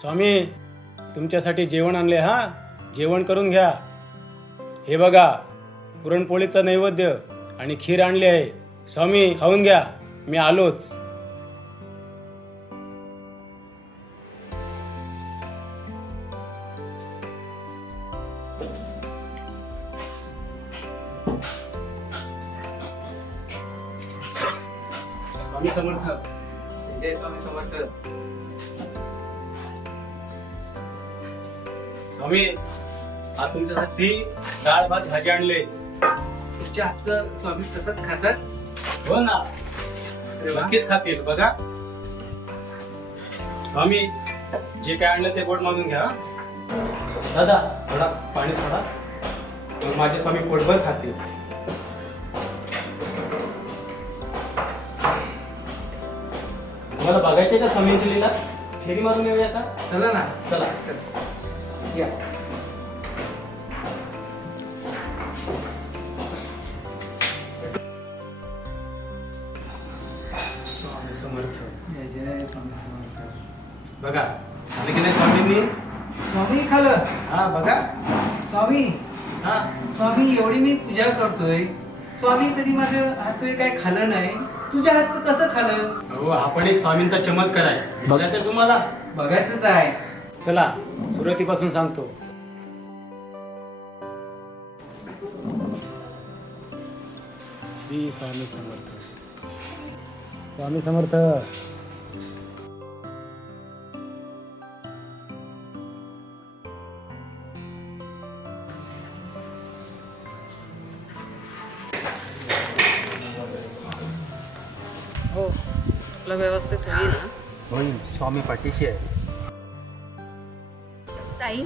स्वामी तुमच्यासाठी जेवण आणले हा? जेवण करून घ्या. हे बघा पुरणपोळीचं नैवेद्य आणि खीर आणली आहे. स्वामी खाऊन घ्या. मी आलोच. स्वामी समर्थ. जय स्वामी समर्थ. स्वामी आज तुमच्यासाठी डाळ भात भाजी आणले. तुमच्या हातचं स्वामी तसंच खातात? हो ना. वा. नक्कीच खातील बघा. स्वामी जे काय आणलं ते गोड मागून घ्या. दादा थोडा पाणी सोडा. मग माझे स्वामी पोटभर खातील. तुम्हाला बघायचे का स्वामींची लीला? फेरी मारून येऊया का? चला ना. चला. चला. या स्वामी समर्थ. जय जय स्वामी समर्थ. बघा झालं की नाही स्वामींनी? स्वामी खालं. हा बघा. स्वामी. हा. स्वामी एवढी मी पूजा करतोय. स्वामी कधी माझं हातचं काय खाल्लं नाही? तुझ्या हातचं कसं खाल्लं हो हा पण एक स्वामींचा चमत्कार आहे. बघायचं तुम्हाला? बघायचंच आहे. चला सुरुवातीपासून सांगतो. श्री स्वामी समर्थ. स्वामी समर्थ. हो तुला व्यवस्थित होईल ना? होईल स्वामी पाठीशी आहे. आई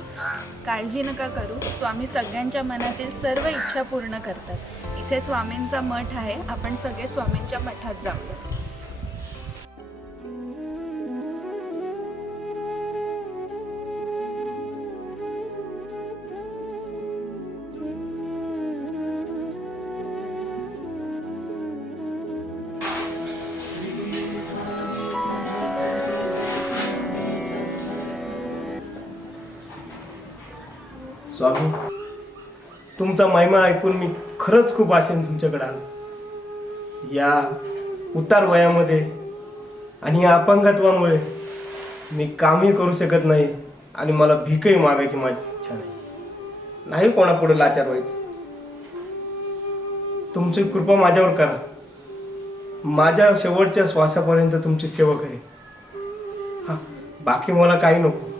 काळजी नका करू. स्वामी सगळ्यांच्या मनातील सर्व इच्छा पूर्ण करतात. इथे स्वामींचा मठ आहे. आपण सगळे स्वामींच्या मठात जाऊया स्वामी तुमचा महिमा ऐकून मी खरंच खूप आशेन तुमच्याकडे आलो. या उतार वयामध्ये आणि या अपंगत्वामुळे मी कामही करू शकत नाही आणि मला भीकही मागायची माझी इच्छा नाही. नाही कोणापुढे लाचार व्हायचं. तुमची कृपा माझ्यावर करा. माझ्या शेवटच्या श्वासापर्यंत तुमची सेवा करेन. हा बाकी मला काही नको.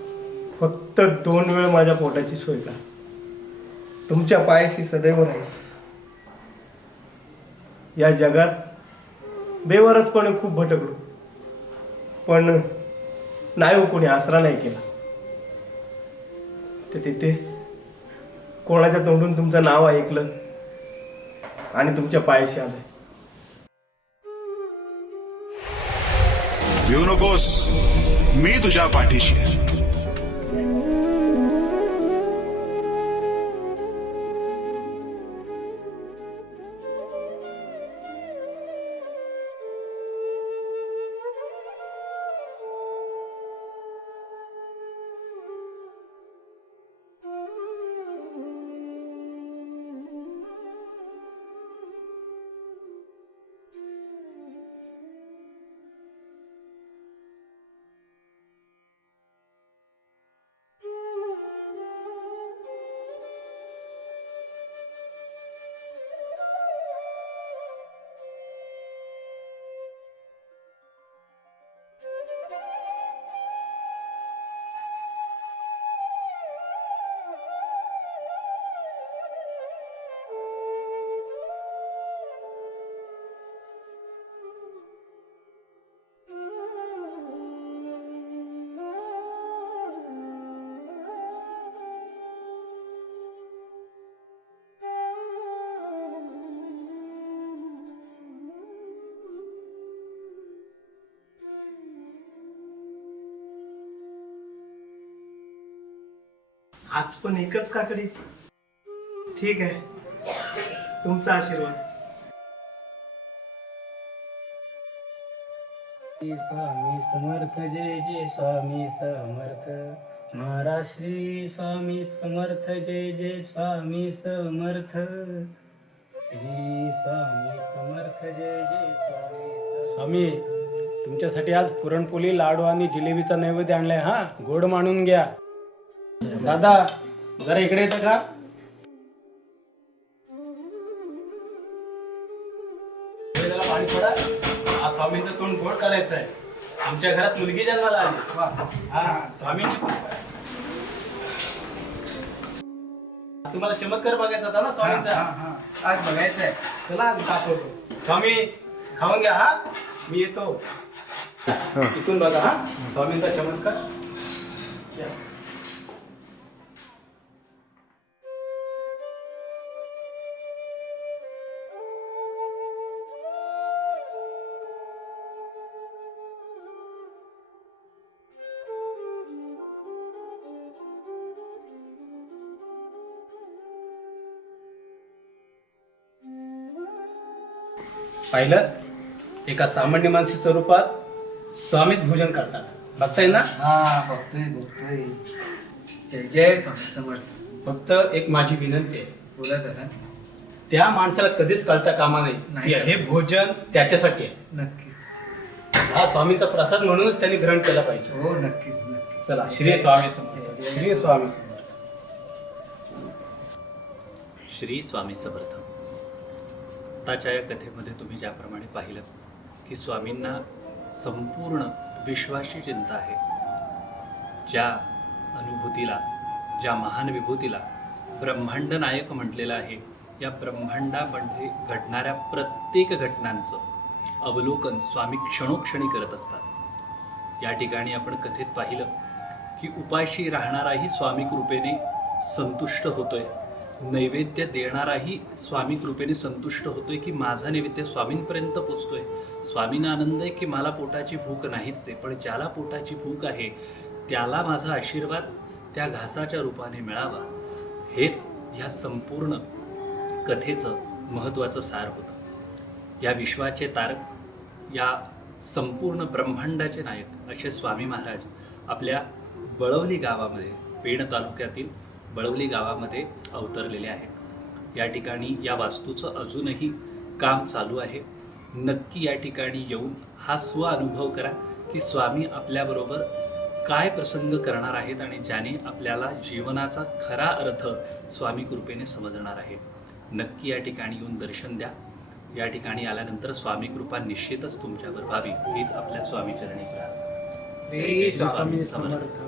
फक्त दोन वेळ माझ्या पोटाची सोय करा. तुमच्या पायाशी सदैव राहील. या जगात बेवरचपणे खूप भटकलो. पण नाही कोणी आसरा नाही केला. तर तिथे कोणाच्या तोंडून तुमचं नाव ऐकलं आणि तुमच्या पायाशी आलंय भिवू नकोस. मी तुझ्या पाठीशी आहे. आज पण एकच काकडी. ठीक आहे. तुमचा आशीर्वाद. स्वामी समर्थ जय जय स्वामी समर्थ. महाराज श्री स्वामी समर्थ जय जय स्वामी समर्थ. श्री स्वामी समर्थ जय जय स्वामी. स्वामी तुमच्यासाठी आज पुरणपोळी लाडू आणि जिलेबीचा नैवेद्य आणलाय हा? गोड मानून घ्या. दादा जरा इकडे येतं का? जरा पाणी सोडा. हा स्वामींचं तोंड गोड करायचं आहे. आमच्या घरात मुलगी जन्माला आली. हा स्वामींची कृपा आहे. तुम्हाला चमत्कार बघायचा होता ना स्वामींचा? हा, हा. आज बघायचं आहे चला आज दाखवतो. स्वामी खाऊन घ्या हा. मी येतो. इथून बघा हा. स्वामींचा चमत्कार. या. पाहिलं एका सामान्य माणसाच्या रूपात स्वामीच भोजन करतात. बघताय ना? हा बघतोय बघतोय. जय जय स्वामी समर्थ. फक्त एक माझी विनंती आहे. बोला दादा त्या माणसाला कधीच कळता कामा नाही हे भोजन त्याच्यासाठी आहे. नक्कीच. हा स्वामींचा प्रसाद म्हणूनच त्यांनी ग्रहण केला पाहिजे. हो नक्कीच नक्कीच. चला श्री स्वामी समर्थ. श्री स्वामी समर्थ. श्री स्वामी समर्थ. आताच्या या कथेमध्ये तुम्ही ज्याप्रमाणे पाहिलं की स्वामींना संपूर्ण विश्वाशी चिंता आहे. ज्या अनुभूतीला ज्या महान विभूतीला ब्रह्मांड नायक म्हटलेलं आहे या ब्रह्मांडामध्ये घडणाऱ्या प्रत्येक घटनांचं अवलोकन स्वामी क्षणोक्षणी करत असतात. या ठिकाणी आपण कथेत पाहिलं की उपाशी राहणाराही स्वामी कृपेने संतुष्ट होतोय. नैवेद्य देणाराही स्वामी कृपेने संतुष्ट होतोय की माझा नैवेद्य स्वामींपर्यंत पोचतोय. स्वामींना आनंद आहे की मला पोटाची भूक नाहीच आहे पण ज्याला पोटाची भूक आहे त्याला माझा आशीर्वाद त्या घासाच्या रूपाने मिळावा. हेच ह्या संपूर्ण कथेचं महत्त्वाचं सार होतं. या विश्वाचे तारक या संपूर्ण ब्रह्मांडाचे नायक असे स्वामी महाराज आपल्या बळवली गावामध्ये पेण तालुक्यातील बळवली गावामध्ये अवतरलेले आहेत. या ठिकाणी या वास्तूचं अजूनही काम चालू आहे. नक्की या ठिकाणी येऊन हा स्व अनुभव करा की स्वामी आपल्याबरोबर काय प्रसंग करणार आहेत आणि ज्याने आपल्याला जीवनाचा खरा अर्थ स्वामी कृपेने समजणार आहे. नक्की या ठिकाणी येऊन दर्शन द्या. या ठिकाणी आल्यानंतर स्वामी कृपा निश्चितच तुमच्यावर व्हावी हीच आपल्या स्वामी चरणी स्वामी स्वामी समर्थ.